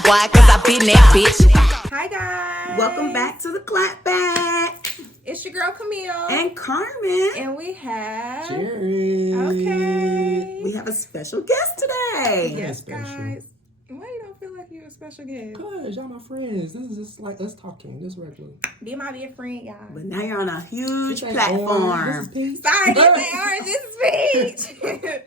pussy. Why? Cause I been that bitch. Hi guys. Welcome back to the Clapback. It's your girl Camille and Carmen. And we have Jared. Okay. We have a special guest today. Yes, guys. Why you don't feel like you're a special guest? Cause y'all my friends. This is just like us talking. This regular. Be my best friend, y'all. But now you're on a huge This ain't platform. orange, this is peach. Sorry, this ain't orange, this is peach.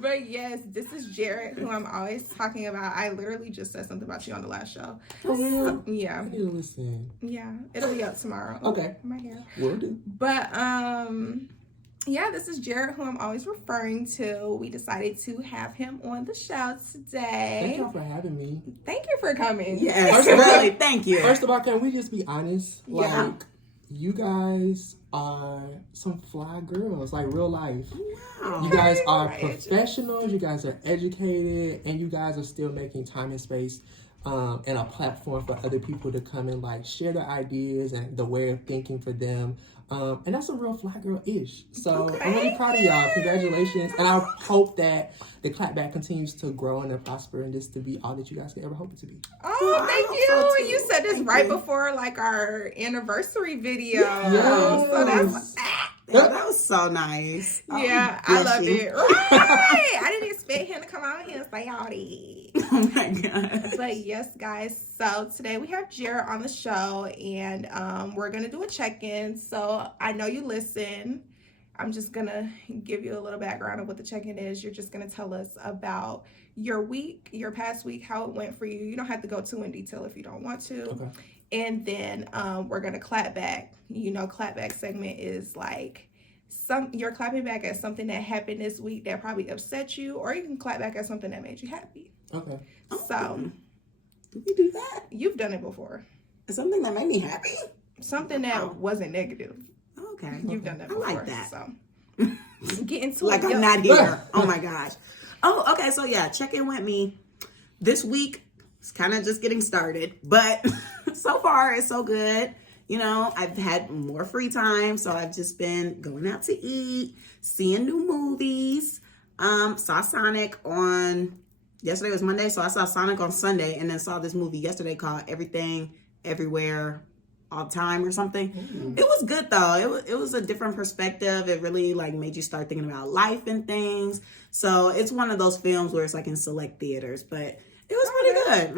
But yes, this is Jared, who I'm always talking about. I literally just said something about you on the last show. Oh, Yeah. I need to listen. Yeah. It'll be up tomorrow. Okay. I'm right here. Will do. But yeah, this is Jared, who I'm always referring to. We decided to have him on the show today. Thank y'all for having me. Thank you for coming. Yes, First of all- really, thank you. First of all, can we just be honest? Yeah. Like, you guys are some fly girls, like real life. Wow. You guys are Right. professionals, you guys are educated, and you guys are still making time and space and a platform for other people to come and like share their ideas and the way of thinking for them. And that's a real fly girl-ish. So I'm really proud of y'all. Congratulations. And I hope that the Clapback continues to grow and to prosper and just to be all that you guys could ever hope it to be. Oh, thank I you. hope so, And you too. said this Thank right you. before like our anniversary video. Yes. So that's That was so nice. yeah, Oh, I love bless you. it. Right. I didn't expect him to come out here and say all this. Oh my God. But yes, guys, so today we have Jared on the show, and we're going to do a check-in. So I know you listen. I'm just going to give you a little background of what the check-in is. You're just going to tell us about your week, your past week, how it went for you. You don't have to go too in detail if you don't want to. Okay. And then we're going to clap back. You know, clapback segment is like you're clapping back at something that happened this week that probably upset you, or you can clap back at something that made you happy. Okay. So, Did we do that? you've done it before. Something that made me happy? Something that wasn't negative. Okay. You've done that I before. like that. So, get into Like it. I'm not here. Oh my gosh. Oh, okay. So yeah, check-in with me this week. It's kind of just getting started, but so far it's so good. You know, I've had more free time, so I've just been going out to eat, seeing new movies. Saw Sonic on yesterday was Monday, so I saw Sonic on Sunday, and then saw this movie yesterday called Everything, Everywhere, All the Time or something. It was good though. It was a different perspective. It really like made you start thinking about life and things. So it's one of those films where it's like in select theaters, but it was pretty good.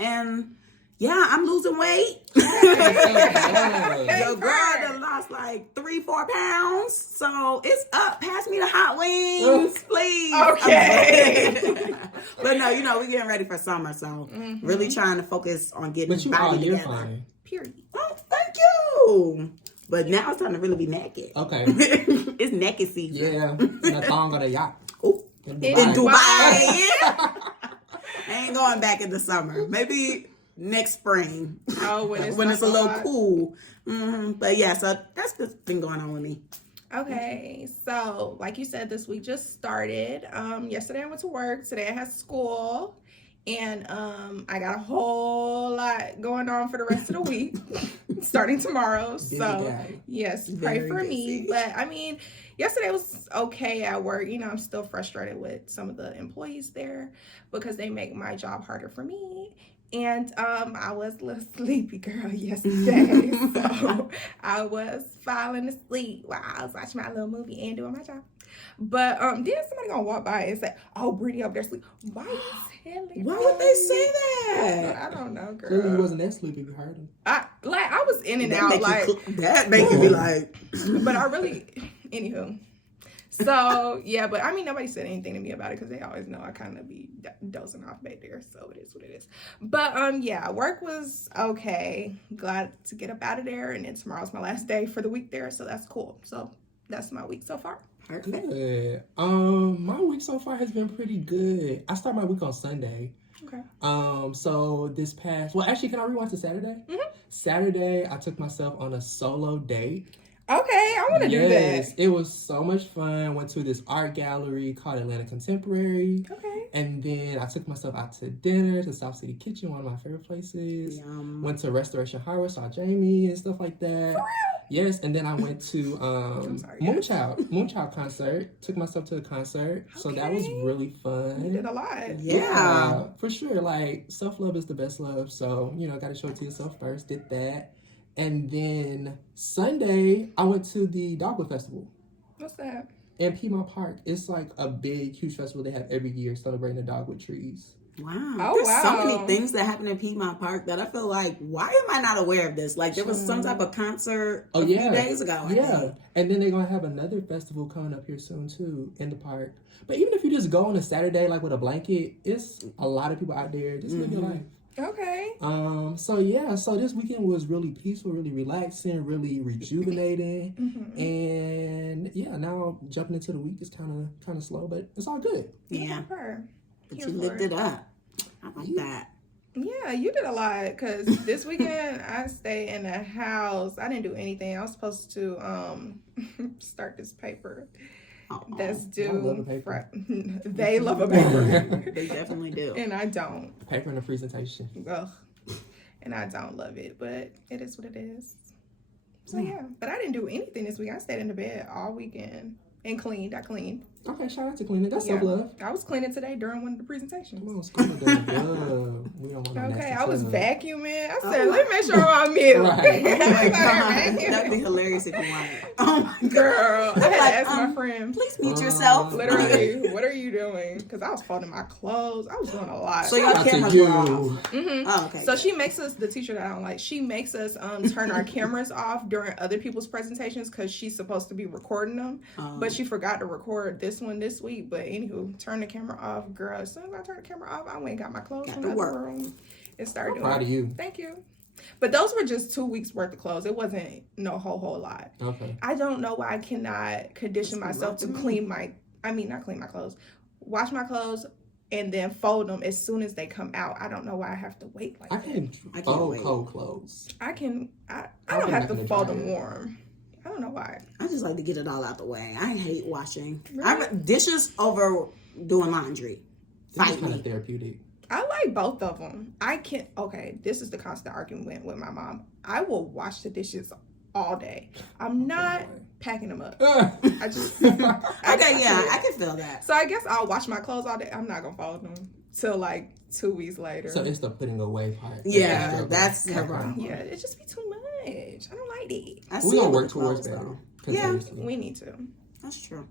And yeah, I'm losing weight. Your girl done lost like 3-4 pounds, so it's up. Pass me the hot wings, please. Okay. But no, you know we getting ready for summer, so really trying to focus on getting But you body are, you're together. fine. Period. Oh, thank you. But now it's time to really be naked. Okay. It's naked season. Yeah. And a thong on a yacht. Oh, In in Dubai. Dubai. I ain't going back in the summer. Maybe next spring. Oh, when it's, When not it's a so little hot. cool. But yeah, so that's what's been going on with me. Okay, so like you said, this week just started. Yesterday I went to work. Today I had school. And I got a whole lot going on for the rest of the week, starting tomorrow. Busy So guy. yes, pray Very for busy. me. But I mean, yesterday was okay at work. You know, I'm still frustrated with some of the employees there because they make my job harder for me. And I was a little sleepy girl yesterday. So I was falling asleep while I was watching my little movie and doing my job. But then somebody gonna walk by and say, "Oh, Brittany up there sleep." Why you telling Why me? would they say that? I don't know, Clearly you girl. wasn't that sleepy if you heard him. I was in and That out, make like, that make you be like, but I really, anywho. So yeah, but I mean, nobody said anything to me about it because they always know I kind of be dozing off back there. So it is what it is. But yeah, work was okay. Glad to get up out of there, and then tomorrow's my last day for the week there, so that's cool. So that's my week so far. perfect. Good. My week so far has been pretty good. I start my week on Sunday. Okay. So this past, well, actually, can I rewind to Saturday? Mhm. Saturday, I took myself on a solo date. Okay, I want to do that. It was so much fun. Went to this art gallery called Atlanta Contemporary. Okay. And then I took myself out to dinner to South City Kitchen, one of my favorite places. Yum. Went to Restoration Hardware, saw Jamie and stuff like that. Yes, and then I went to sorry, Moonchild concert. Took myself to the concert, so that was really fun. You did a lot. Yeah. For sure. Like, self-love is the best love, so got to show it to yourself first. Did that, and then Sunday I went to the Dogwood Festival. What's that? In Piedmont Park. It's like a big, huge festival they have every year celebrating the dogwood trees. Wow. Oh, There's so wow. many things that happen in Piedmont Park that I feel like, why am I not aware of this? Like, there was some type of concert a few days ago. I think. And then they're going to have another festival coming up here soon, too, in the park. But even if you just go on a Saturday, like, with a blanket, it's a lot of people out there. Just live your life. Okay. So this weekend was really peaceful, really relaxing, really rejuvenating. And now jumping into the week is kind of slow, but it's all good. Yeah. Her. But you lived it up. I like that. Yeah, you did a lot because this weekend I stayed in the house. I didn't do anything. I was supposed to start this paper that's due. I love a paper. They love a paper. They definitely do. And I don't. Paper and a presentation. Ugh. And I don't love it, but it is what it is. So yeah, but I didn't do anything this week. I stayed in the bed all weekend and cleaned. I cleaned. Okay, shout out to cleaning. That's self-love. I was cleaning today during one of the presentations. Come on, school done. We don't want no Okay, nasty I was tub. vacuuming. I said, let me make sure I'm on mute. Right. Oh my God. That'd be hilarious if you wanted. Oh my God. Girl, I had to Like, ask my friend. Please mute yourself. Literally, what are you doing? Because I was folding my clothes. I was doing a lot. So your Shout out to cameras you. were off. Oh, okay. So she makes us, the teacher that I don't like, she makes us turn our cameras off during other people's presentations because she's supposed to be recording them. But she forgot to record this one this week. But anywho, turn the camera off, girl. As soon as I turned the camera off, I went and got my clothes from the other room and started doing Proud it. of you. Thank you. But those were just 2 weeks worth of clothes. It wasn't no whole lot. Okay. I don't know why I cannot condition myself to not clean my clothes, wash my clothes, and then fold them as soon as they come out. I don't know why I have to wait like I that. can fold cold clothes. I don't have to fold them warm. I don't know why. I just like to get it all out the way. I hate washing. Really? Dishes over doing laundry. It's Fight kind me. of therapeutic. I like both of them. This is the constant argument with my mom. I will wash the dishes all day. I'm not packing them up. I just... Okay, yeah, I can feel that. So I guess I'll wash my clothes all day. I'm not going to fold them till like 2 weeks later. So it's the putting away part. Yeah, that's the okay. problem. Yeah, it just be too much. I don't like it. We're going to work towards that. Yeah. We need to. That's true.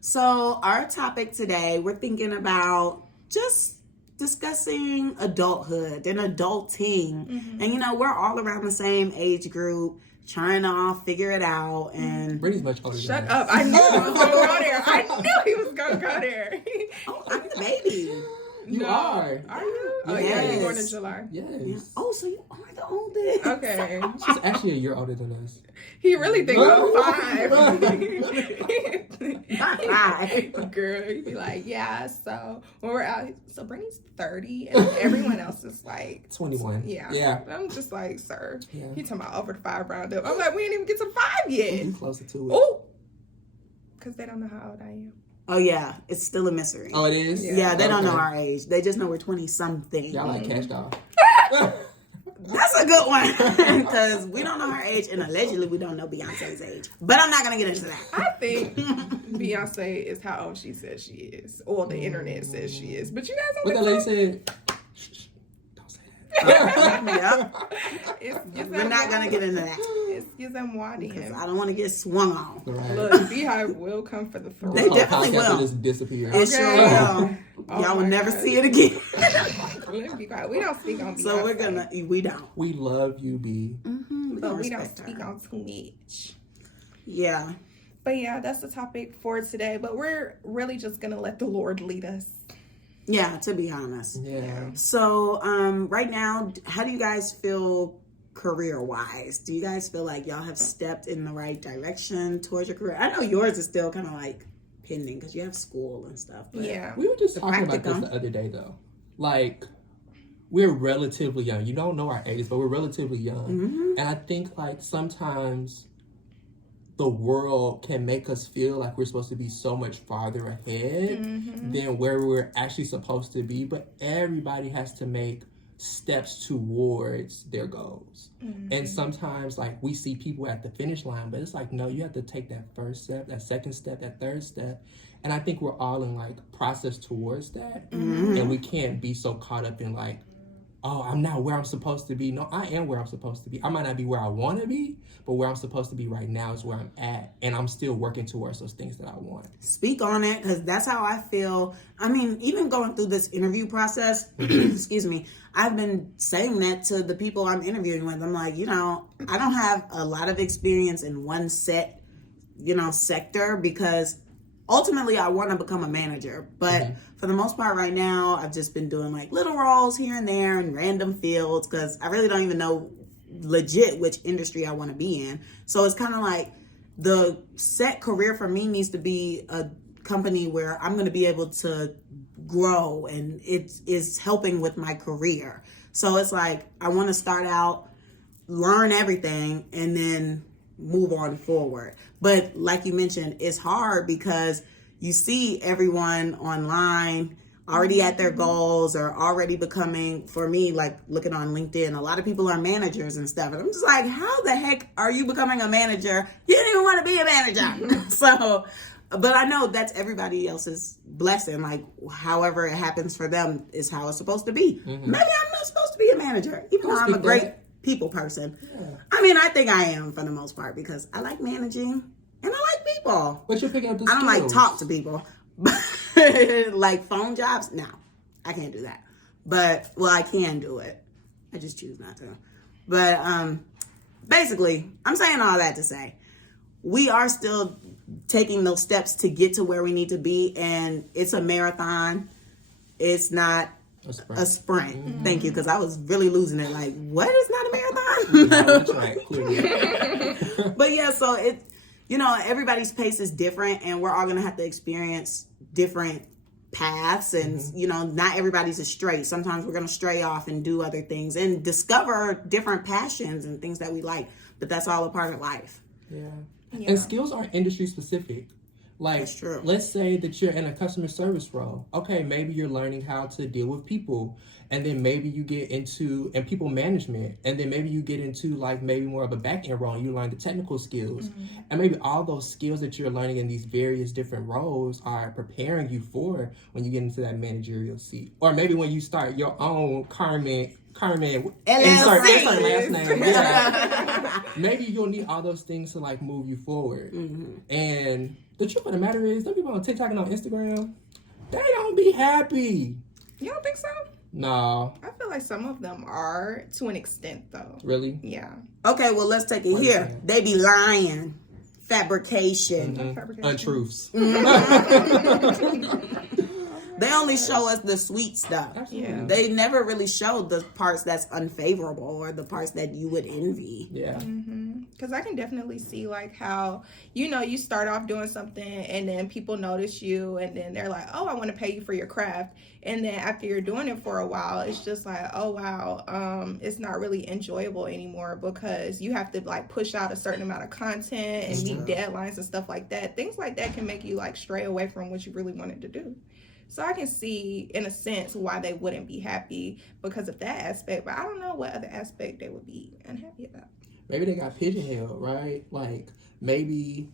So our topic today, we're thinking about just discussing adulthood and adulting. And we're all around the same age group, trying to all figure it out. And Brittany's much older Shut than up. I knew he was going to go there. I knew he was going to go there. oh, I'm the baby. You are. Are you? Oh, yeah, Yes. you're born in July. Yes. Yeah. Oh, so you are the oldest. Okay. She's actually a year older than us. He really thinks I'm 5. Five. Girl, he'd be like, yeah, so when we're out, so Brittany's 30 and everyone else is like 21. Yeah. I'm just like, sir. Yeah. He talking about over the 5 round up. I'm like, we ain't even get to 5 yet. You closer to it. Oh, because they don't know how old I am. Oh, yeah. It's still a mystery. Oh, it is? Yeah, they don't know Okay. our age. They just know we're 20-something. Y'all like cashed off. That's a good one. Because we don't know her age, and allegedly we don't know Beyonce's age. But I'm not going to get into that. I think Beyonce is how old she says she is. Or the internet says she is. But you guys What don't that lady said? Shh, don't say that. Yep. We're not going to get into that. Excuse them, why Because I don't want to get swung on. Right. Look, Beehive will come for the throat. They This whole definitely podcast will. just disappear. It sure will. Oh Y'all will my never God. see it again. Let me be quiet. We don't speak on Beyonce. So we're going to, we don't. We love you, B. But we don't respect speak her. on too much. Yeah. But yeah, that's the topic for today. But we're really just going to let the Lord lead us. Yeah, to be honest. Yeah. So, right now, how do you guys feel career-wise? Do you guys feel like y'all have stepped in the right direction towards your career? I know yours is still kind of like pending because you have school and stuff. But Yeah. We were just The talking about this practicum. the other day, though. Like, we're relatively young. You don't know our ages, but we're relatively young. Mhm. And I think, like, sometimes the world can make us feel like we're supposed to be so much farther ahead than where we're actually supposed to be. But everybody has to make steps towards their goals. And sometimes like we see people at the finish line, but it's like, no, you have to take that first step, that second step, that third step. And I think we're all in like process towards that. And we can't be so caught up in like, oh, I'm not where I'm supposed to be. No, I am where I'm supposed to be. I might not be where I want to be, but where I'm supposed to be right now is where I'm at. And I'm still working towards those things that I want. Speak on it, because that's how I feel. I mean, even going through this interview process, excuse me, I've been saying that to the people I'm interviewing with. I'm like, I don't have a lot of experience in one set, sector, because ultimately I want to become a manager. But for the most part right now, I've just been doing like little roles here and there in random fields, because I really don't even know legit which industry I want to be in. So it's kind of like the set career for me needs to be a company where I'm going to be able to grow, and it is helping with my career. So it's like I want to start out, learn everything, and then move on forward. But like you mentioned, it's hard because you see everyone online already at their goals or already becoming, for me, like looking on LinkedIn, a lot of people are managers and stuff. And I'm just like, how the heck are you becoming a manager? You didn't even want to be a manager. So, but I know that's everybody else's blessing. Like, however it happens for them is how it's supposed to be. Maybe I'm not supposed to be a manager, even though I'm a great people person. Yeah. I mean, I think I am for the most part, because I like managing and I like people. But you're picking up the I don't skills. like talk to people. Like phone jobs, no, I can't do that. But, well, I can do it. I just choose not to. But basically, I'm saying all that to say, we are still taking those steps to get to where we need to be, and it's a marathon. It's not a sprint. Thank you, because I was really losing it. Like, what is not a marathon? No, that's right, clearly. But yeah, so it, everybody's pace is different, and we're all gonna have to experience different paths, and not everybody's a straight. Sometimes we're gonna stray off and do other things and discover different passions and things that we like. But that's all a part of life. Yeah. And skills aren't industry specific. Like, that's true. Let's say that you're in a customer service role. Okay, maybe you're learning how to deal with people. And then maybe you get into people management. And then maybe you get into like maybe more of a back end role and you learn the technical skills. And maybe all those skills that you're learning in these various different roles are preparing you for when you get into that managerial seat. Or maybe when you start your own Carmen insert last name. Yeah. Maybe you'll need all those things to like move you forward. And the truth of the matter is, some people on TikTok and on Instagram, they don't be happy. You don't think so? No. I feel like some of them are, to an extent, though. Really? Yeah. Okay, well, let's take it here. They be lying. Fabrication. Untruths. They only show us the sweet stuff. Absolutely. They never really show the parts that's unfavorable or the parts that you would envy. Yeah. Because I can definitely see like how, you start off doing something and then people notice you and then they're like, oh, I want to pay you for your craft. And then after you're doing it for a while, it's just like, oh, wow, it's not really enjoyable anymore because you have to like push out a certain amount of content and meet deadlines and stuff like that. Things like that can make you like stray away from what you really wanted to do. So I can see, in a sense, why they wouldn't be happy because of that aspect. But I don't know what other aspect they would be unhappy about. Maybe they got pigeonholed, right? Like, maybe...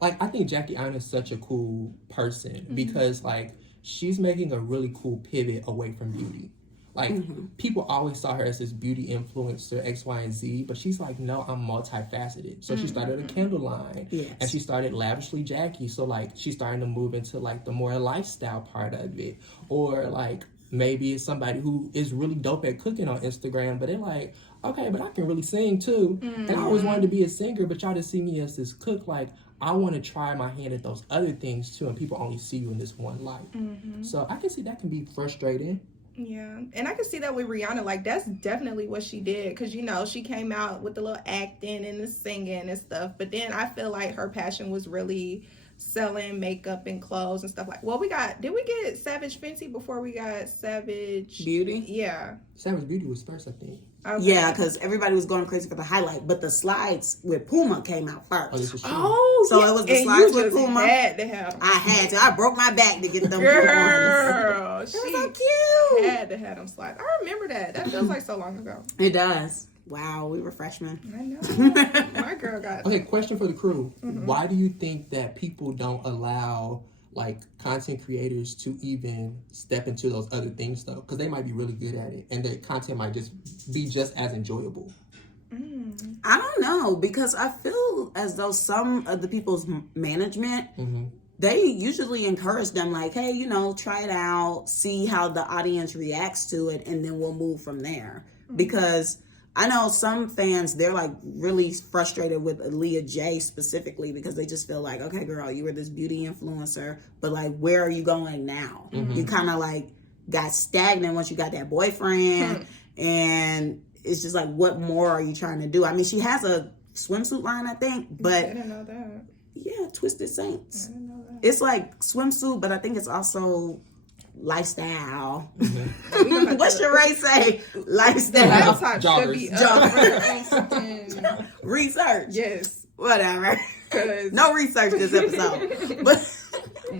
Like, I think Jackie Aina is such a cool person because, like, she's making a really cool pivot away from beauty. Like, people always saw her as this beauty influencer, X, Y, and Z, but she's like, no, I'm multifaceted. So she started a candle line, and she started Lavishly Jackie. So, like, she's starting to move into, like, the more lifestyle part of it. Or, like, maybe it's somebody who is really dope at cooking on Instagram, but they're like, okay, but I can really sing, too. And I always wanted to be a singer, but y'all just see me as this cook. Like, I want to try my hand at those other things, too, and people only see you in this one light. So I can see that can be frustrating. Yeah, and I can see that with Rihanna. Like, that's definitely what she did. Because, she came out with the little acting and the singing and stuff. But then I feel like her passion was really selling makeup and clothes and stuff like. Well, did we get Savage Fenty before we got Savage Beauty? Yeah. Savage Beauty was first, I think. Okay. Yeah, because everybody was going crazy for the highlight, but the slides with Puma came out first. Oh, this is true. So yeah. it was the and slides you with just Puma. had to have them. I had to. I broke my back to get them. Girl, It she was so cute. had to have them slides. I remember that. That feels like so long ago. It does. Wow, we were freshmen. I know. My girl got. Okay, question for the crew. Why do you think that people don't allow like content creators to even step into those other things though? Because they might be really good at it and the content might just be just as enjoyable. I don't know, because I feel as though some of the people's management, they usually encourage them like, hey, you know, try it out, see how the audience reacts to it, and then we'll move from there. Because I know some fans, they're like really frustrated with Aaliyah J specifically because they just feel like, okay, girl, you were this beauty influencer, but like, where are you going now? You kind of like got stagnant once you got that boyfriend, and it's just like, what more are you trying to do? I mean, she has a swimsuit line, I think, but I didn't know that. yeah, Twisted Saints. I didn't know that. It's like swimsuit, but I think it's also lifestyle. What's your Ray say? Lifestyle. Laptop should be Joggers. up on Research. Yes. Whatever. 'Cause- No research this episode.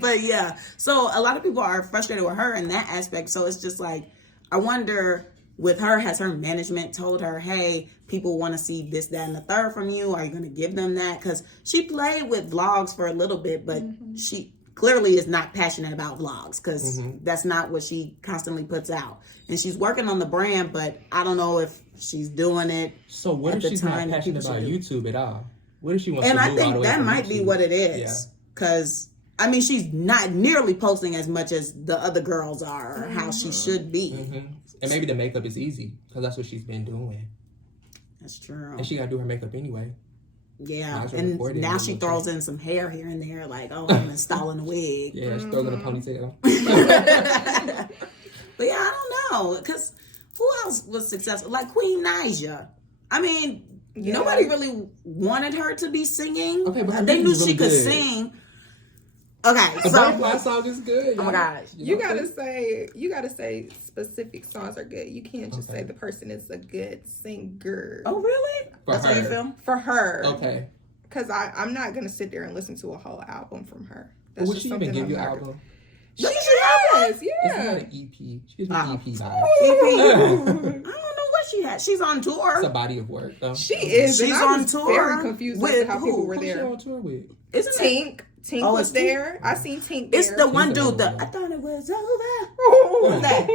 But yeah. So a lot of people are frustrated with her in that aspect. So it's just like, I wonder with her, has her management told her, hey, people want to see this, that, and the third from you? Are you going to give them that? Because she played with vlogs for a little bit, but she clearly is not passionate about vlogs because that's not what she constantly puts out. And she's working on the brand, but I don't know if she's doing it. So what if she's not passionate about YouTube at all? What if she wants and to I move all think the way that from might YouTube? be what it is. Because, I mean, she's not nearly posting as much as the other girls are or how she should be. And maybe the makeup is easy because that's what she's been doing. That's true. And she got to do her makeup anyway. Yeah, and now she throws in some hair here and there, like, oh, I'm installing a wig. Yeah, she throws in a ponytail. But yeah, I don't know, because who else was successful? Like Queen Naija. I mean, nobody really wanted her to be singing. Okay, but they knew really she could good. sing. Okay, The so Butterfly song is good. oh my gosh, You gotta say specific songs are good. You can't just say the person is a good singer. oh really? For That's how you her. feel? For her. Okay. Because I'm not gonna sit there and listen to a whole album from her. But That's would just she even something give I'm you an not- album? She has, It's yeah. not an EP. She gives me EP vibes. I don't know what she had. She's on tour. It's a body of work, though. She is. She's and I on was tour very confused as with to how who? people were Who's she there. on tour with? Isn't it? Tink. Tink Oh, was it's Tink? there. I seen Tink there. It's the one She's dude. on I tour. thought it was over. Who was that?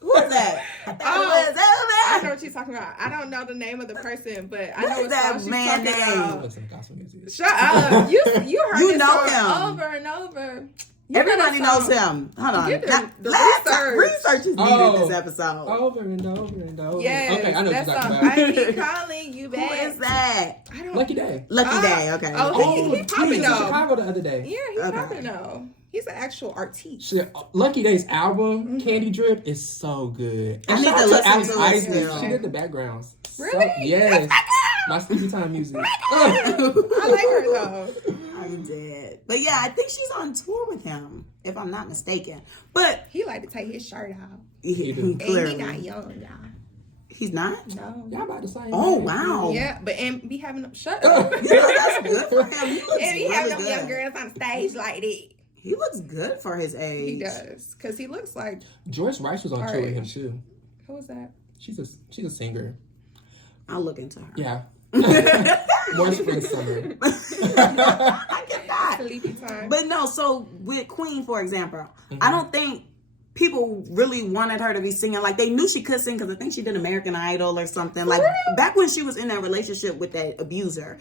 Who was that? I thought it was I over. know what you're talking about. I don't know the name of the person, but I What know is what that song she's man talking name? about. Listen to gospel music. Shut up. You heard You this know song him. over and over. You Everybody know knows that song. him. Hold on. Get the Last research. time, research is needed Oh. this episode. Over and over and over. Yes, Okay, I know what that you're talking song. about. I keep calling you Who back. is that? I don't. Lucky Day. Lucky Day. Okay. Oh, he He popping was in though. Chicago the other day. Yeah, he's Okay. popping though. He's an actual artiste. She, Lucky Day's album, Candy Drip, is so good. I And need shout to out listen Alex to it Isaac. still. She did the backgrounds. So- Really? yes. My sleepy time music. I like her though. I'm dead. But yeah, I think she's on tour with him, if I'm not mistaken. But He like to take his shirt off. do. And he clearly not young, y'all. he's not. No. Y'all about the same. Oh age. wow. Yeah, but and be having them shut up. You know, that's good for him. He looks And he really having them young good. girls on stage like that. He looks good for his age. He does, cause he looks like Joyce Rice was on tour with him too. who was that? She's a singer. I'll look into her. Yeah. More spring summer. I cannot. Sleepy time. But no, so with Queen, for example, I don't think people really wanted her to be singing. Like, they knew she could sing because I think she did American Idol or something. Like, back when she was in that relationship with that abuser,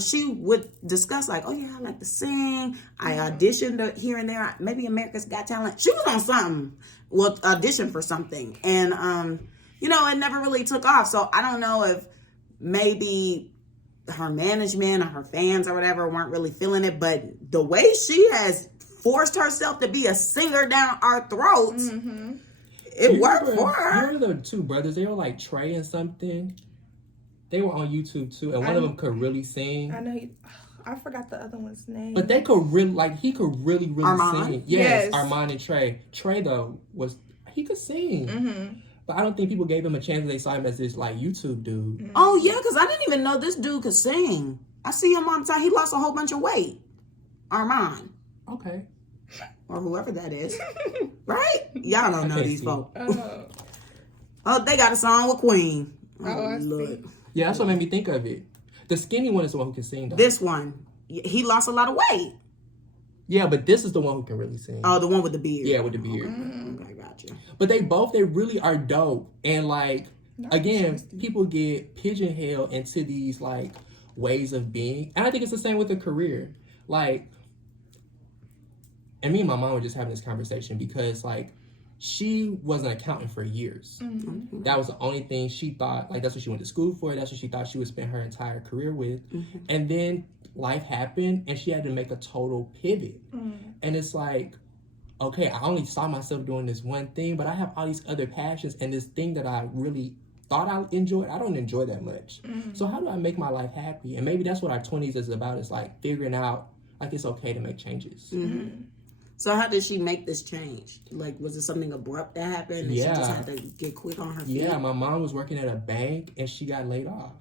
she would discuss like, oh yeah, I like to sing. I auditioned here and there. Maybe America's Got Talent. She was on something. Well, auditioned for something. And, you know, it never really took off. So I don't know if maybe her management or her fans or whatever weren't really feeling it. But the way she has forced herself to be a singer down our throats, it worked for her. You remember the two brothers? They were like Trey and something. They were on YouTube too, and one of them could really sing. I know. I forgot the other one's name. But they could really, like, he could really Armand? sing. Yes, Yes. Armand and Trey. Trey, though, he could sing. But I don't think people gave him a chance. They saw him as this, like, YouTube dude. Oh, yeah, because I didn't even know this dude could sing. I see him all the time. He lost a whole bunch of weight. Armand. Okay. Or whoever that is. Right? Y'all don't know these folks. Oh, they got a song with Queen. I see. Yeah, that's what made me think of it. The skinny one is the one who can sing, though. This one. He lost a lot of weight. Yeah, but this is the one who can really sing. Oh, the one with the beard. Yeah, with the beard. Okay, gotcha. But they really are dope. And, like, again, people get pigeonholed into these, like, ways of being. And I think it's the same with a career. Like, and me and my mom were just having this conversation because, like, she was an accountant for years. That was the only thing she thought, like, that's what she went to school for. That's what she thought she would spend her entire career with. And then life happened and she had to make a total pivot. And it's like, okay, I only saw myself doing this one thing, but I have all these other passions, and this thing that I really thought I enjoyed, I don't enjoy that much. So how do I make my life happy? And maybe that's what our 20s is about, is like figuring out, like, it's okay to make changes. So how did she make this change? Like, was it something abrupt that happened and she just Yeah. had to get quick on her feet? Yeah, my mom was working at a bank and she got laid off.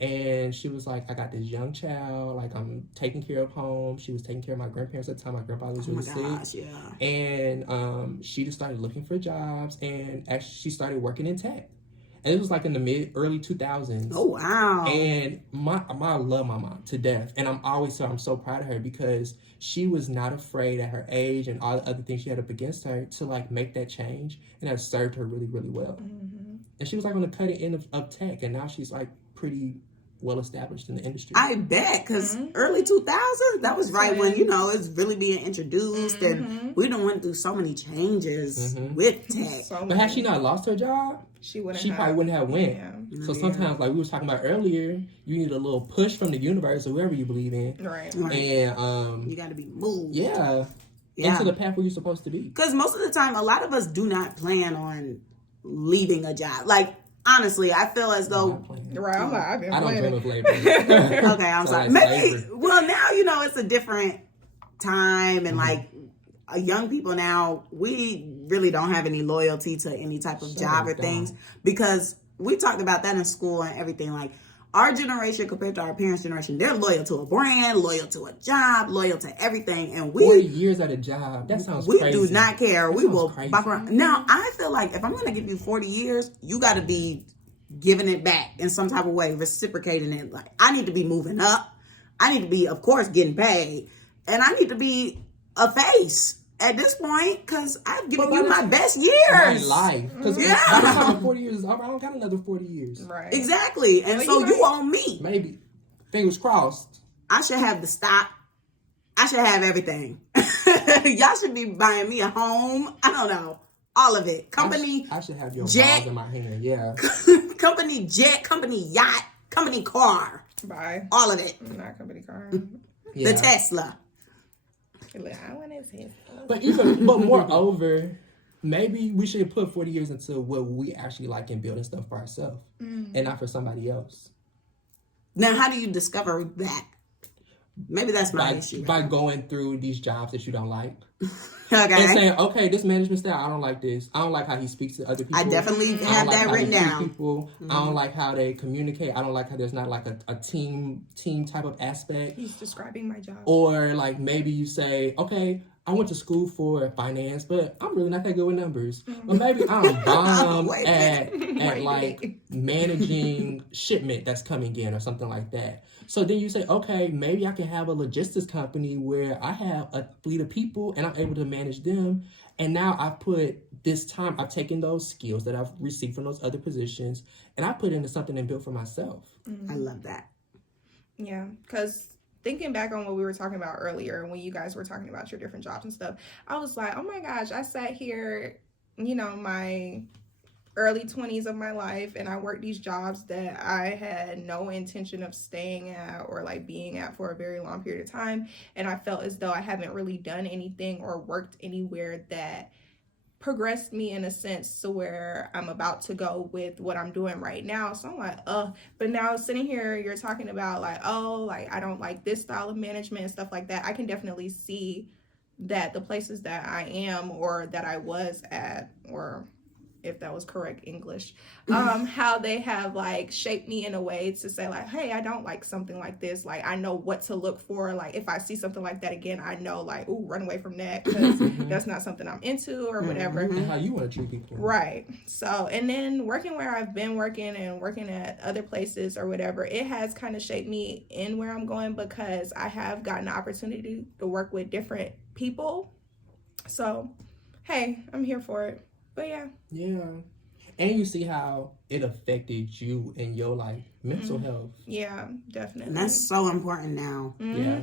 And she was like, I got this young child, like, I'm taking care of home. She was taking care of my grandparents at the time. My grandfather was really sick. Yeah. And she just started looking for jobs, and actually she started working in tech. And it was like in the early 2000s. Oh, wow. And I love my mom to death. And I'm so proud of her because she was not afraid at her age and all the other things she had up against her to, like, make that change. And that served her really, really well. And she was, like, on the cutting end of tech. And now she's, like, pretty well established in the industry. I bet, because early 2000s, that was right when, you know, it's really being introduced. And we done went through so many changes with tech. But had she not lost her job, she probably wouldn't have went. Yeah. So sometimes, like we was talking about earlier, you need a little push from the universe or whoever you believe in. Right. And you got to be moved. Yeah. Into the path where you're supposed to be. Because most of the time, a lot of us do not plan on leaving a job. Like, honestly, I feel as though... Right, I'm like, I've been I don't planning. dream of labor. Okay, I'm sorry. Like Maybe, slavery. well, now, you know, it's a different time. And, like, young people now, we really don't have any loyalty to any type of job or things. Because we talked about that in school and everything. Like, our generation compared to our parents' generation, they're loyal to a brand, loyal to a job, loyal to everything. And 40 years at a job, that sounds we crazy. do not care. That We sounds will crazy. bop around. Now, I feel like if I'm going to give you 40 years, you got to be giving it back in some type of way, reciprocating it. Like, I need to be moving up. I need to be, of course, getting paid. And I need to be a face at this point because I've given you my best years. My life. Because by the time 40 years is over, I don't got another 40 years. Right. Exactly. And so you own me. Maybe. Fingers crossed. I should have the stock. I should have everything. Y'all should be buying me a home. I don't know. All of it. Company I should have your jet balls in my hand, yeah. company jet, company yacht, company car. Bye. All of it. Not company car. The Tesla. I want his head. But moreover, maybe we should put 40 years into what we actually like in building stuff for ourselves and not for somebody else. Now, how do you discover that? Maybe that's my issue. By going through these jobs that you don't like. Okay. And saying, okay, this management style, I don't like this. I don't like how he speaks to other people. I definitely have that written down. People. I don't like how they communicate. I don't like how there's not like a team type of aspect. He's describing my job. Or like maybe you say, okay, I went to school for finance, but I'm really not that good with numbers. But maybe I'm bomb at like managing shipment that's coming in or something like that. So then you say, okay, maybe I can have a logistics company where I have a fleet of people and I'm able to manage them. And now I've put this time, I've taken those skills that I've received from those other positions and I put into something and built for myself. I love that. Yeah, because thinking back on what we were talking about earlier, when you guys were talking about your different jobs and stuff, I was like, oh my gosh, I sat here, you know, my early 20s of my life, and I worked these jobs that I had no intention of staying at or like being at for a very long period of time. And I felt as though I haven't really done anything or worked anywhere that progressed me in a sense to where I'm about to go with what I'm doing right now. So I'm like, but now sitting here, you're talking about like, oh, like I don't like this style of management and stuff like that. I can definitely see that the places that I am or that I was at, or if that was correct English, how they have like shaped me in a way to say like, hey, I don't like something like this. Like, I know what to look for. Like, if I see something like that again, I know like, ooh, run away from that because that's not something I'm into or whatever. And how you want to treat people. Right. So, and then working where I've been working and working at other places or whatever, it has kind of shaped me in where I'm going because I have gotten the opportunity to work with different people. So, hey, I'm here for it. But yeah. And you see how it affected you in your like mental health. Yeah, definitely. And that's so important now. Yeah.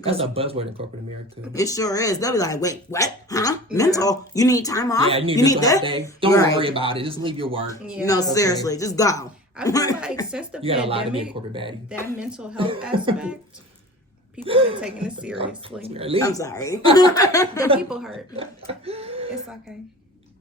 That's a buzzword in corporate America. It sure is. They'll be like, wait, what? Huh? Mental? You need time off? Yeah, you need this? Day? Don't worry about it. Just leave your work. Yeah. No, seriously, just go. I feel like since the You got a lot to be a pandemic, corporate baddie. that mental health aspect, people have been taking it seriously. I'm sorry. The people hurt. It's okay.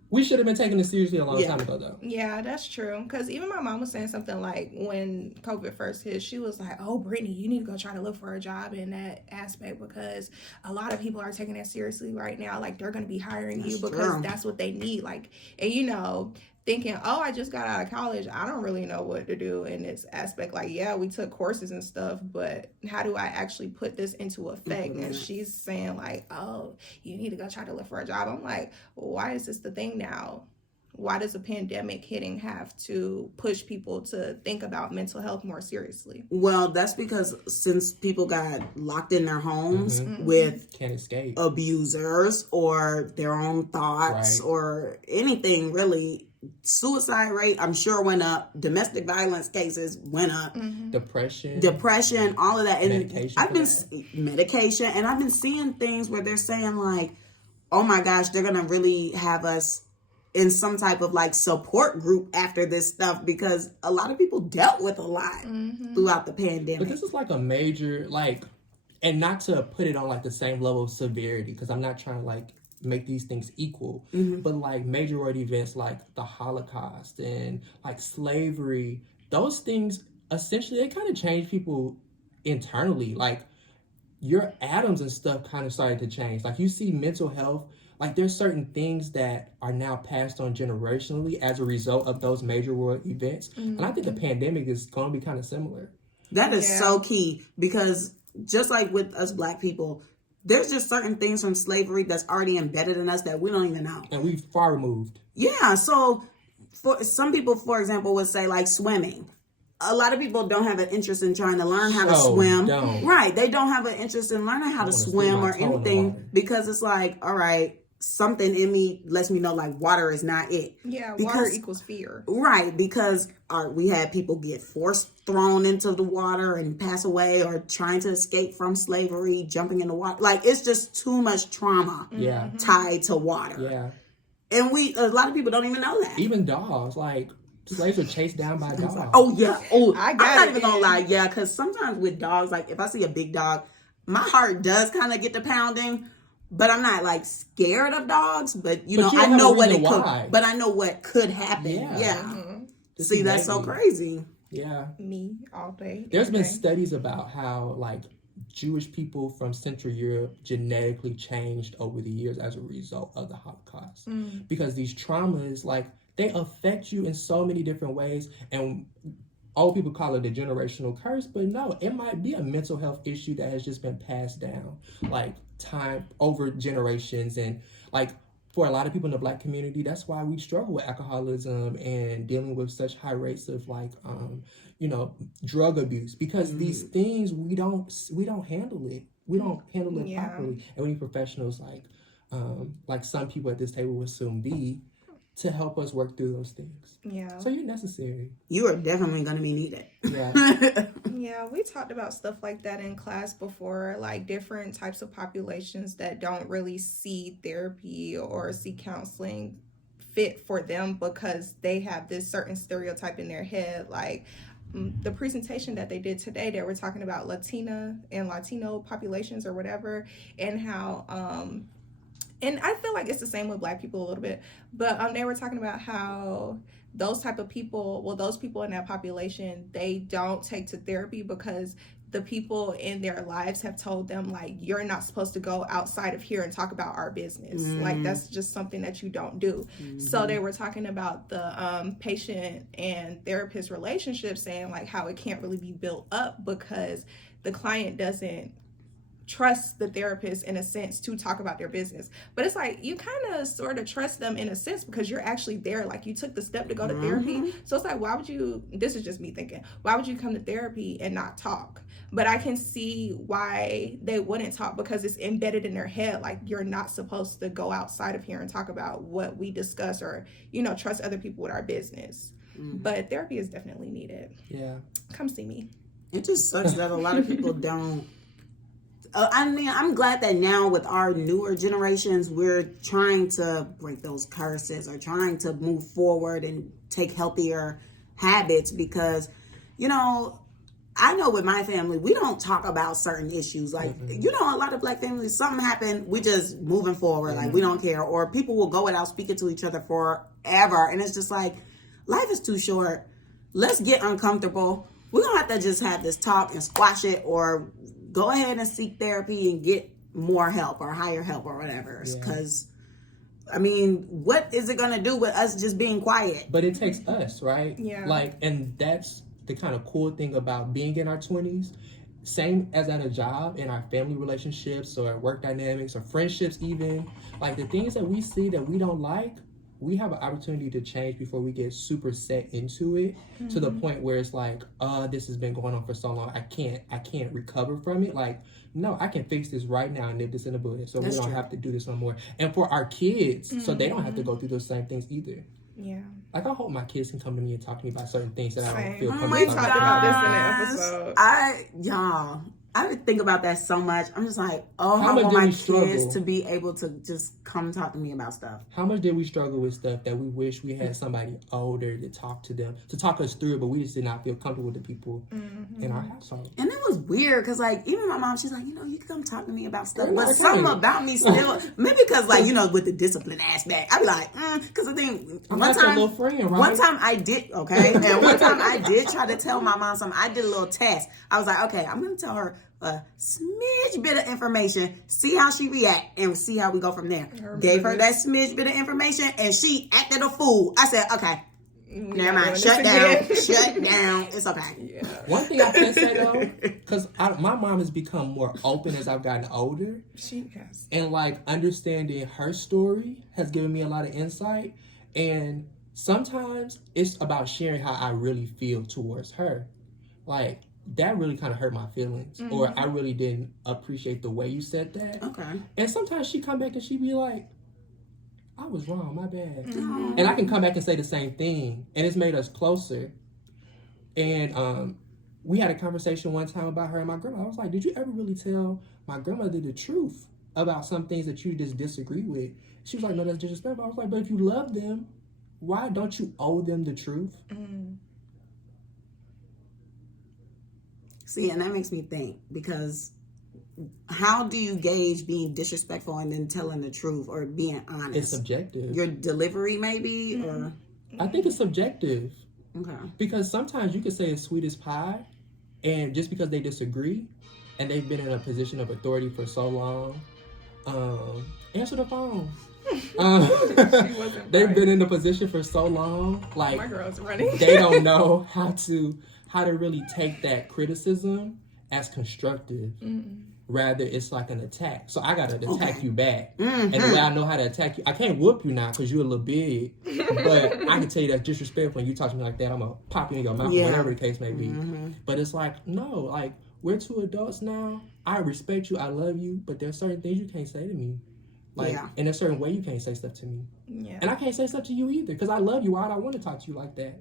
We should have been taking it seriously a long time ago, though. Yeah, that's true. Because even my mom was saying something like when COVID first hit, she was like, oh, Brittany, you need to go try to look for a job in that aspect because a lot of people are taking it seriously right now. Like, they're going to be hiring you because that's what they need. Like, and you know, thinking, oh, I just got out of college. I don't really know what to do in this aspect. Like, yeah, we took courses and stuff, but how do I actually put this into effect? And she's saying like, oh, you need to go try to look for a job. I'm like, well, why is this the thing now? Why does a pandemic hitting have to push people to think about mental health more seriously? Well, that's because since people got locked in their homes with Can't escape abusers or their own thoughts or anything really, suicide rate, I'm sure, went up. Domestic violence cases went up. Depression, all of that. And medication. And I've been seeing things where they're saying like, oh my gosh, they're gonna really have us in some type of like support group after this stuff because a lot of people dealt with a lot throughout the pandemic. But this is like a major like, and not to put it on like the same level of severity because I'm not trying to like make these things equal, but like major world events like the Holocaust and like slavery, those things essentially they kind of change people internally. Like your atoms and stuff kind of started to change. Like you see mental health, like there's certain things that are now passed on generationally as a result of those major world events. And I think the pandemic is going to be kind of similar. That is so key because just like with us Black people, there's just certain things from slavery that's already embedded in us that we don't even know. And we've far removed. Yeah, so for some people, for example, would say like swimming. A lot of people don't have an interest in trying to learn how to swim. Right, they don't have an interest in learning how to swim or anything because it's like, all right, something in me lets me know like water is not it. Yeah, water equals fear. Right, because we had people get thrown into the water and pass away or trying to escape from slavery, jumping in the water. Like it's just too much trauma tied to water. Yeah. And a lot of people don't even know that. Even dogs, like slaves are chased down by dogs. Oh yeah. Oh, I'm not even gonna lie. Yeah, because sometimes with dogs, like if I see a big dog, my heart does kind of get to pounding. But I'm not like scared of dogs. But I know what it could. But I know what could happen. Yeah. See, that's so crazy. Yeah. Me all day. There's been studies about how like Jewish people from Central Europe genetically changed over the years as a result of the Holocaust. Because these traumas, like, they affect you in so many different ways. And old people call it a generational curse, but no, it might be a mental health issue that has just been passed down, like time over generations. And like for a lot of people in the Black community, that's why we struggle with alcoholism and dealing with such high rates of like, drug abuse, because these things we don't handle it. We don't handle it properly, and we need professionals like some people at this table will soon be, to help us work through those things. Yeah. So you're necessary. You are definitely going to be needed. Yeah. Yeah, we talked about stuff like that in class before, like different types of populations that don't really see therapy or see counseling fit for them because they have this certain stereotype in their head. Like the presentation that they did today, they were talking about Latina and Latino populations or whatever, and how And I feel like it's the same with Black people a little bit, but they were talking about how those type of people, well, those people in that population, they don't take to therapy because the people in their lives have told them, like, you're not supposed to go outside of here and talk about our business. Like, that's just something that you don't do. So they were talking about the patient and therapist relationship, saying like how it can't really be built up because the client doesn't trust the therapist in a sense to talk about their business. But it's like you kind of sort of trust them in a sense because you're actually there, like you took the step to go to therapy. So it's like, why would you, this is just me thinking, why would you come to therapy and not talk? But I can see why they wouldn't talk because it's embedded in their head, like you're not supposed to go outside of here and talk about what we discuss or, you know, trust other people with our business. But therapy is definitely needed. Yeah. Come see me. It just sucks that a lot of people don't. I mean, I'm glad that now with our newer generations, we're trying to break those curses or trying to move forward and take healthier habits because, you know, I know with my family, we don't talk about certain issues. Like, you know, a lot of Black families, something happened, we just moving forward. Like, we don't care. Or people will go without speaking to each other forever. And it's just like, life is too short. Let's get uncomfortable. We're going to have to just have this talk and squash it or go ahead and seek therapy and get more help or higher help or whatever. Because, I mean, what is it going to do with us just being quiet? But it takes us, right? Yeah. Like, and that's the kind of cool thing about being in our 20s. Same as at a job, in our family relationships or work dynamics or friendships even. Like, the things that we see that we don't like, we have an opportunity to change before we get super set into it to the point where it's like, this has been going on for so long. I can't recover from it. Like, no, I can fix this right now and nip this in the bud. So we don't have to do this no more. And for our kids, so they don't have to go through those same things either. Yeah. Like, I hope my kids can come to me and talk to me about certain things that I don't feel We comfortable talked talking about this in the episode. I would think about that so much. I'm just like, I much want did my we kids struggle? to be able to just come talk to me about stuff. How much did we struggle with stuff that we wish we had somebody older to talk to them, to talk us through it, but we just did not feel comfortable with the people in our household. And it was weird because, like, even my mom, she's like, you know, you can come talk to me about stuff. Yeah, But okay. something about me still, maybe because, like, you know, with the discipline aspect, I'd be like, because the thing, I'm like your little friend, right? one time I did, okay? And one time I did try to tell my mom something. I did a little test. I was like, okay, I'm going to tell her a smidge bit of information, see how she react, and see how we go from there. Gave her that smidge bit of information, and she acted a fool. I said, okay, never mind. Shut down. Shut down. It's okay. Yeah. One thing I can say, though, because my mom has become more open as I've gotten older. She has. And, like, understanding her story has given me a lot of insight. And sometimes it's about sharing how I really feel towards her. Like, that really kind of hurt my feelings, or I really didn't appreciate the way you said that. Okay. And sometimes she come back and she be like, I was wrong, my bad. And I can come back and say the same thing, and it's made us closer. And we had a conversation one time about her and my grandma. I was like, did you ever really tell my grandmother the truth about some things that you just disagree with? She was like, no, that's disrespectful. I was like, but if you love them, why don't you owe them the truth? See, and that makes me think, because how do you gauge being disrespectful and then telling the truth or being honest? It's subjective. Your delivery, maybe? Or I think it's subjective. okay. Because sometimes you can say it's sweet as pie, and just because they disagree, and they've been in a position of authority for so long, answer the phone. They've been in the position for so long, like My girl's running. they don't know how to really take that criticism as constructive. Rather, it's like an attack. So I gotta attack you back. And the way I know how to attack you, I can't whoop you now because you're a little big, but I can tell you that's disrespectful. When you talk to me like that, I'm gonna pop you in your mouth, or whatever the case may be. But it's like, no, like, we're two adults now. I respect you, I love you, but there's certain things you can't say to me. Like, in a certain way, you can't say stuff to me. Yeah. And I can't say stuff to you either, because I love you. Why would I want to talk to you like that?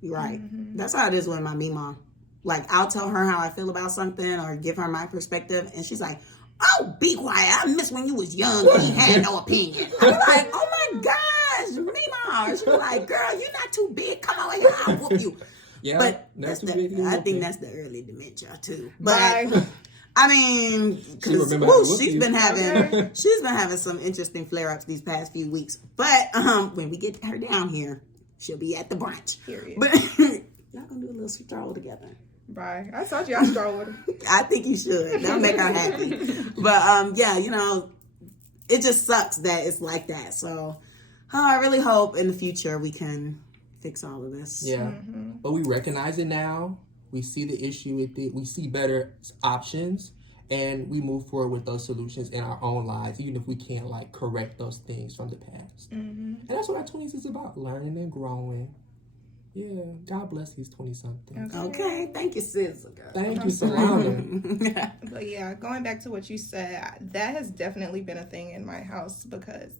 Right. That's how it is with my mom. Like, I'll tell her how I feel about something or give her my perspective, and she's like, oh, be quiet. I miss when you was young and you had no opinion. I'm like, oh my gosh, Mima. She's like, girl, you're not too big. Come over here, I'll whoop you. Yeah, But that's that's too big. I think that's the early dementia, too. But I mean, because she's been having some interesting flare-ups these past few weeks. But when we get her down here, she'll be at the brunch. Period. But y'all gonna do a little stroll together. Bye. I told you I stroll with her. I think you should. That'll make her happy. But yeah, you know, it just sucks that it's like that. So I really hope in the future we can fix all of this. Yeah. But we recognize it now. We see the issue with it. We see better options, and we move forward with those solutions in our own lives, even if we can't like correct those things from the past. And that's what our 20s is about: learning and growing. Yeah, God bless these 20-somethings. Okay, thank you, sis. Thank you, Solana. But yeah, going back to what you said, that has definitely been a thing in my house because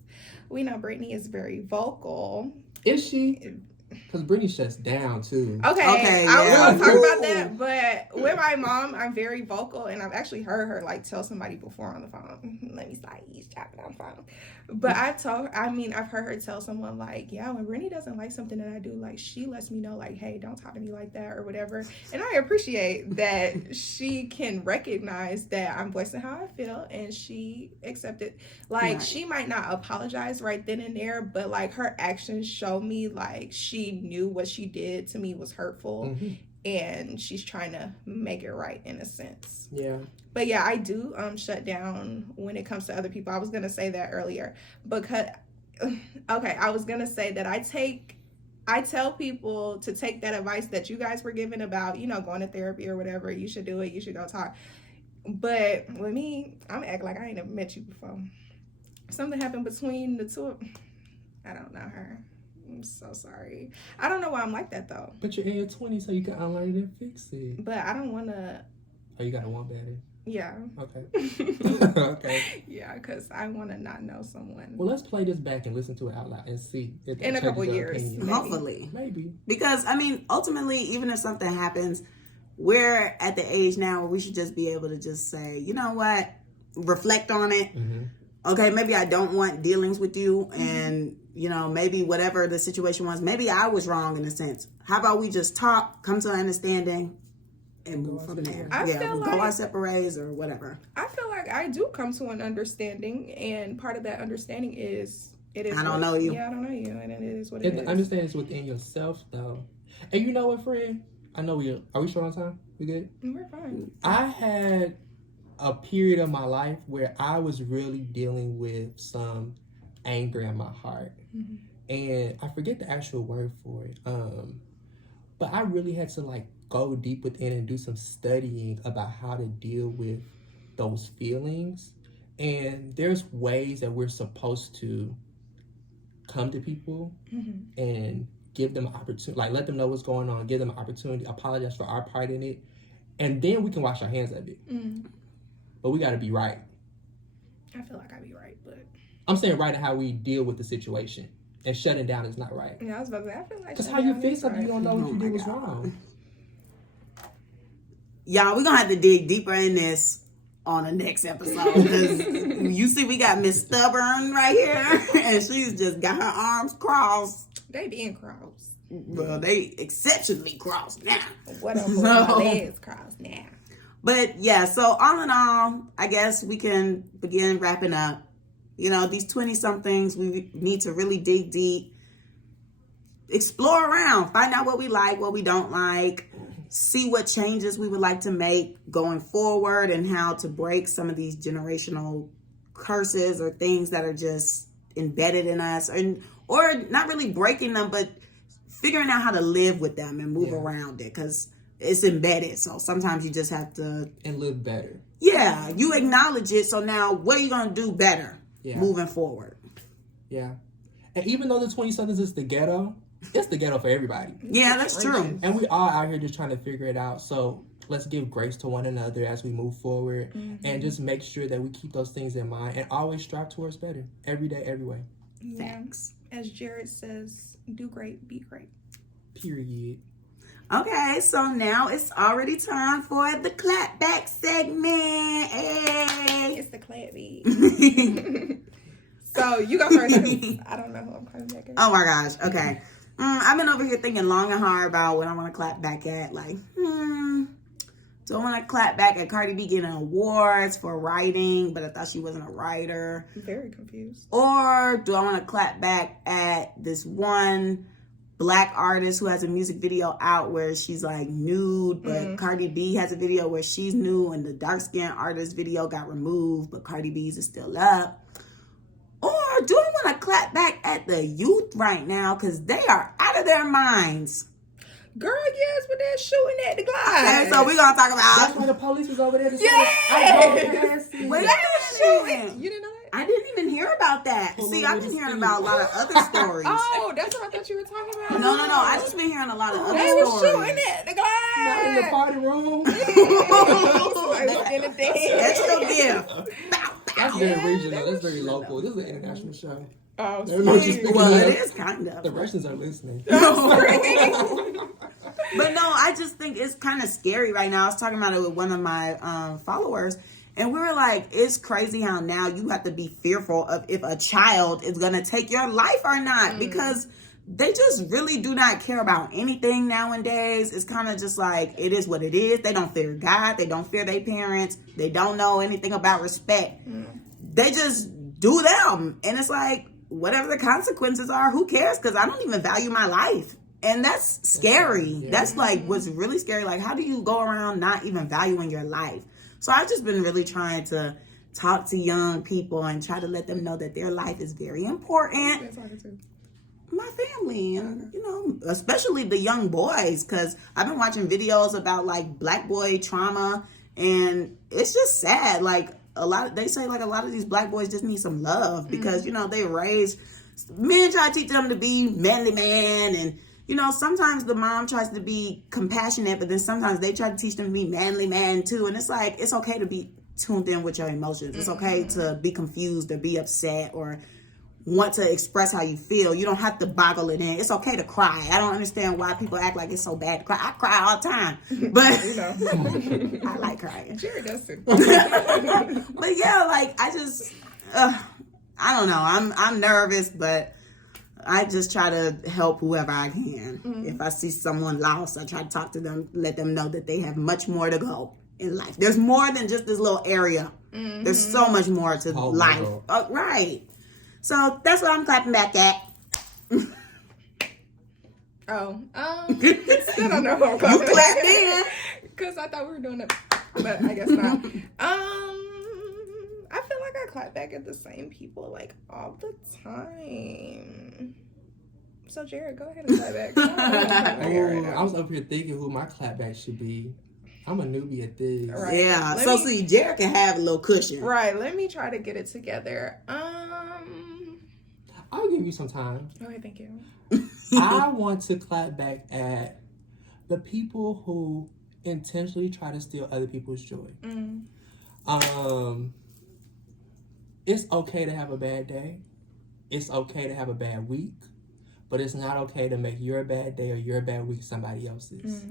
we know Brittany is very vocal. Is she? Because Brittany shuts down too. Okay, I was going to talk about that, but with my mom, I'm very vocal, and I've actually heard her like tell somebody before on the phone, let me start eavesdropping on the phone. But I've heard her tell someone like, yeah, when Brittany doesn't like something that I do, like she lets me know like, hey, don't talk to me like that or whatever. And I appreciate that she can recognize that I'm voicing how I feel, and she accepted. Like she might not apologize right then and there, but like her actions show me like she knew what she did to me was hurtful, and she's trying to make it right in a sense. Yeah. But yeah, I do shut down when it comes to other people. I was gonna say that earlier because I was gonna say that I tell people to take that advice that you guys were giving about, you know, going to therapy or whatever. You should do it. You should go talk. But with me, I'm act like I ain't never met you before. Something happened between the two. I don't know her. I'm so sorry. I don't know why I'm like that though. But you're in your 20s, so you can unlearn it and fix it. But I don't want to. Oh, you got to want better. Yeah. Okay. Okay. Yeah, because I want to not know someone. Well, let's play this back and listen to it out loud and see if in a couple years. Hopefully. Maybe. Because, I mean, ultimately, even if something happens, we're at the age now where we should just be able to just say, you know what? Reflect on it. Okay, maybe I don't want dealings with you, and you know, maybe whatever the situation was, maybe I was wrong in a sense. How about we just talk, come to an understanding, and move from there? Go our separate ways or whatever. I feel like I do come to an understanding, and part of that understanding is I don't know you. Yeah, I don't know you, and it is what it is. The understanding is within yourself, though. And you know what, friend? I know are we short on time? We good? We're fine. I had a period of my life where I was really dealing with some anger in my heart. And I forget the actual word for it. But I really had to like go deep within and do some studying about how to deal with those feelings. And there's ways that we're supposed to come to people and give them an opportunity, like let them know what's going on, give them an opportunity, apologize for our part in it, and then we can wash our hands of it. But we got to be right. I feel like I be right, but I'm saying right in how we deal with the situation, and shutting down is not right. Yeah, I was about to say, I feel like because how you fix something you don't know what you did was wrong. Y'all, we're gonna have to dig deeper in this on the next episode, because you see we got Miss Stubborn right here, and she's just got her arms crossed. They being crossed. Well, they exceptionally crossed now. What up with my legs crossed now? But yeah, so all in all, I guess we can begin wrapping up. You know, these 20-somethings, we need to really dig deep, explore around, find out what we like, what we don't like, see what changes we would like to make going forward, and how to break some of these generational curses or things that are just embedded in us, or not really breaking them, but figuring out how to live with them and move around it, because it's embedded. So sometimes you just have to and live better. Yeah, you acknowledge it. So now, what are you gonna do better moving forward? Yeah, and even though the 20-somethings is the ghetto, it's the ghetto for everybody. Yeah, that's true. And we all out here just trying to figure it out. So let's give grace to one another as we move forward, and just make sure that we keep those things in mind and always strive towards better every day, every way. Thanks. As Jared says, do great, be great. Period. Okay, so now it's already time for the clapback segment. Hey. It's the clapback. So you go first. I don't know who I'm clapping back at. Oh my gosh. Okay. I've been over here thinking long and hard about what I want to clap back at. Like, Do I want to clap back at Cardi B getting awards for writing, but I thought she wasn't a writer? I'm very confused. Or do I want to clap back at this one Black artist who has a music video out where she's like nude, but Cardi B has a video where she's nude and the dark-skinned artist video got removed, but Cardi B's is still up? Or do I want to clap back at the youth right now because they are out of their minds? Girl, yes, but they're shooting at the glass. Okay, so we're going to talk about... That's why the police was over there to Yeah! Wait They were shooting. You didn't know that? I didn't even hear about that. See, I've been hearing about a lot of other stories. Oh, that's what I thought you were talking about. No. I just been hearing a lot of other They were stories. shooting at the glass. Not in the party room. Extra gift. That's very regional. That's very local. This is an international show. Oh, They're not just picking Well, up. it is kind of. The Russians are listening. But no, I just think it's kind of scary right now. I was talking about it with one of my followers, and we were like, it's crazy how now you have to be fearful of if a child is going to take your life or not, because they just really do not care about anything nowadays. It's kind of just like, it is what it is. They don't fear God. They don't fear their parents. They don't know anything about respect. They just do them. And it's like, whatever the consequences are, who cares? Because I don't even value my life. And that's scary. Yeah. That's like what's really scary. Like, how do you go around not even valuing your life? So I've just been really trying to talk to young people and try to let them know that their life is very important. My family, and, you know, especially the young boys, because I've been watching videos about like black boy trauma, and it's just sad. Like, they say like a lot of these black boys just need some love because, you know, they raised, men try to teach them to be manly man, and, you know, sometimes the mom tries to be compassionate, but then sometimes they try to teach them to be manly man too. And it's like, it's okay to be tuned in with your emotions. It's okay to be confused or be upset or want to express how you feel. You don't have to boggle it in. It's okay to cry. I don't understand why people act like it's so bad to cry. I cry all the time, but You know. I like crying. Jerry does too. But yeah, like I just, I don't know. I'm nervous, but I just try to help whoever I can. If I see someone lost, I try to talk to them, let them know that they have much more to go in life. There's more than just this little area. There's so much more to life. Right. So that's what I'm clapping back at. Still don't know what I'm clapping. You clapped in. Because I thought we were doing it, but I guess not. I feel like I clap back at the same people like all the time. So Jared, go ahead and clap back. I was up here thinking who my clapback should be. I'm a newbie at this. Right. Yeah. See, Jared can have a little cushion. Right. Let me try to get it together. I'll give you some time. Okay, thank you. I want to clap back at the people who intentionally try to steal other people's joy. It's okay to have a bad day. It's okay to have a bad week. But it's not okay to make your bad day or your bad week somebody else's.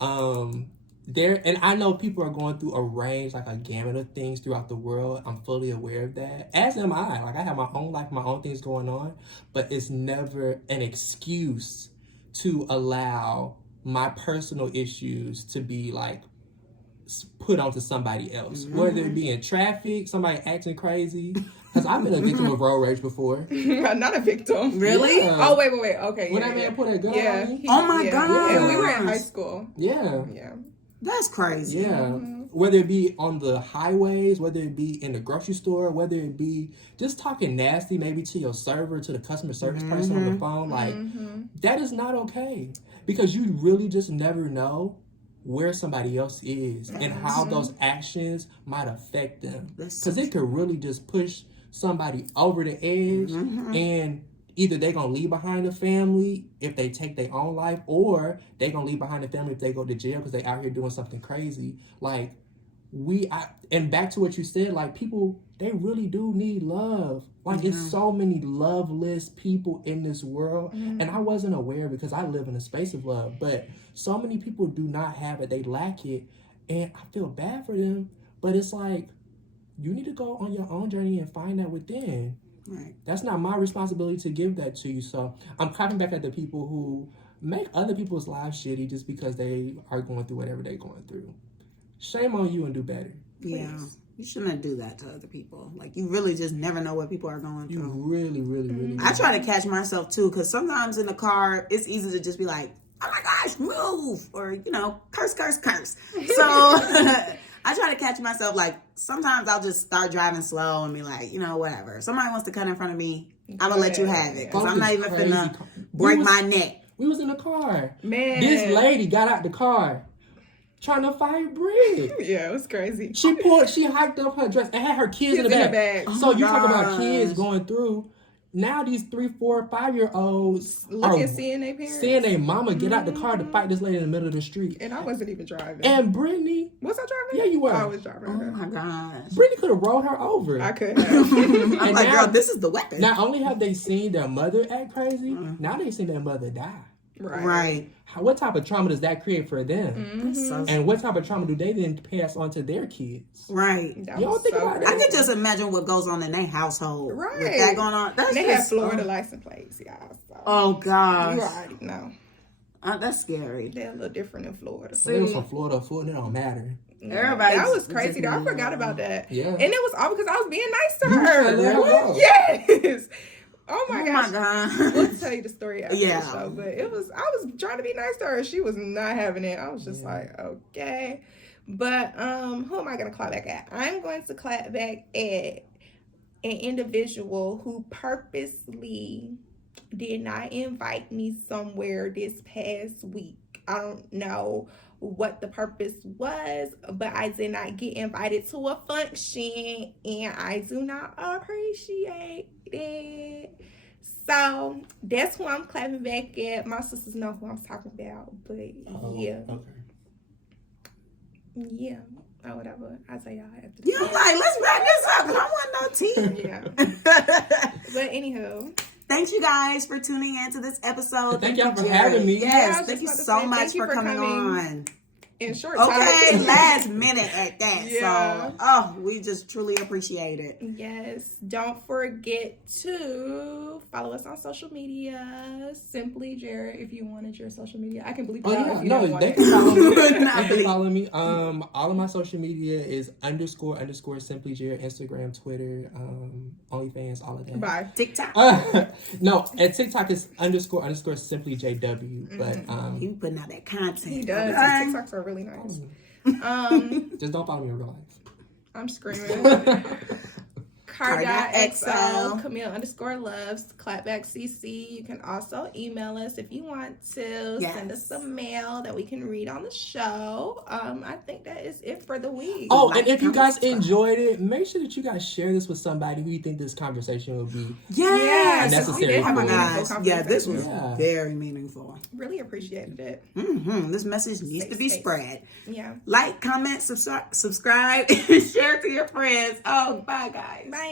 And I know people are going through a range, like a gamut of things throughout the world. I'm fully aware of that. As am I. Like, I have my own life, my own things going on. But it's never an excuse to allow my personal issues to be, like, put onto somebody else. Whether it be in traffic, somebody acting crazy. Because I've been a victim of road rage before. Not a victim. Really? Yeah. Oh, wait. Okay. When that man put that gun on me? Oh my God. And we were in high school. Yeah. That's crazy. Yeah. Whether it be on the highways, whether it be in the grocery store, whether it be just talking nasty maybe to your server, to the customer service person on the phone, like, that is not okay. Because you really just never know where somebody else is and how those actions might affect them. Because it could really just push somebody over the edge, and either they're going to leave behind a family if they take their own life, or they're going to leave behind a family if they go to jail because they out here doing something crazy. Like, and back to what you said, like, people, they really do need love. Like, it's so many loveless people in this world, and I wasn't aware because I live in a space of love, but so many people do not have it. They lack it, and I feel bad for them, but it's like, you need to go on your own journey and find that within. Right. That's not my responsibility to give that to you. So I'm clapping back at the people who make other people's lives shitty just because they are going through whatever they're going through. shame on you and do better. Yeah. You shouldn't do that to other people. Like, you really just never know what people are going through. You really. I try to catch myself, too, because sometimes in the car, it's easy to just be like, oh my gosh, move! Or, you know, curse. So, I try to catch myself, like, sometimes I'll just start driving slow and be like, you know, whatever. If somebody wants to cut in front of me, I'm going to let you have it. Because I'm not even finna break my neck. We was in the car. Man. This lady got out the car trying to fight Brig. Yeah, it was crazy. She hiked up her dress and had her kids in the back. Oh So you talk about kids going through. Now these 3, 4, 5-year-olds seeing their parents. Seeing their mama get out the car to fight this lady in the middle of the street. And I wasn't even driving. And Brittany. Was I driving? Yeah, you were. I was driving. Oh my gosh. Brittany could have rolled her over. I could have. I'm like, girl, this is the weapon. Not only have they seen their mother act crazy, now they've seen their mother die. Right. What type of trauma does that create for them? So and what type of trauma do they then pass on to their kids? right. You don't think about that? I could just imagine what goes on in their household. Right. With that going on. That's they just, have Florida license plates, y'all. So. Oh, gosh. You already know. That's scary. They're a little different in Florida. They was from Florida, it don't matter. Everybody. That was crazy, though. I forgot about that. Yeah. And it was all because I was being nice to her. Really? Yes. Oh my Oh, gosh. my God. We'll tell you the story after Yeah. the show. But I was trying to be nice to her. She was not having it. I was just like, okay. But who am I gonna clap back at? I'm going to clap back at an individual who purposely did not invite me somewhere this past week. I don't know what the purpose was, but I did not get invited to a function, and I do not appreciate it. So that's who I'm clapping back at. My sisters know who I'm talking about, but yeah. Okay. Yeah. Or whatever. I'll tell y'all after. Yeah, I'm like, let's wrap this up. I don't want no tea. Yeah. But anywho. Thanks, you guys, for tuning in to this episode. Thank y'all for Jerry. having me. Yes, thank you so much for coming on. In short time. Okay, last minute at that. Yeah. So, we just truly appreciate it. Yes. Don't forget to follow us on social media. Simply Jared, if you wanted your social media. I can believe that. Oh, If you yeah. don't No, want they it. can follow me. Not They can really. follow me. All of my social media is _ Simply Jared, Instagram, Twitter, OnlyFans, all of that. Bye. TikTok. No, at TikTok is _ Simply JW. But He putting out that content. He does. Okay? His TikToks are really nice. just don't follow me in real life. I'm screaming. Car.xo. Car.xo, Camille _loves, theclapbackcc. You can also email us if you want to. Yes. Send us some mail that we can read on the show. I think that is it for the week. Oh, Like, and if you guys comment, enjoyed it, make sure that you guys share this with somebody who you think this conversation will be. Yes. Necessary. We did have Oh a my meaningful gosh. Yeah, this was Yeah. very meaningful. really appreciated it. This message needs to be Safe. spread. Yeah. Like, comment, subscribe, and share to your friends. Oh, bye, guys. Bye.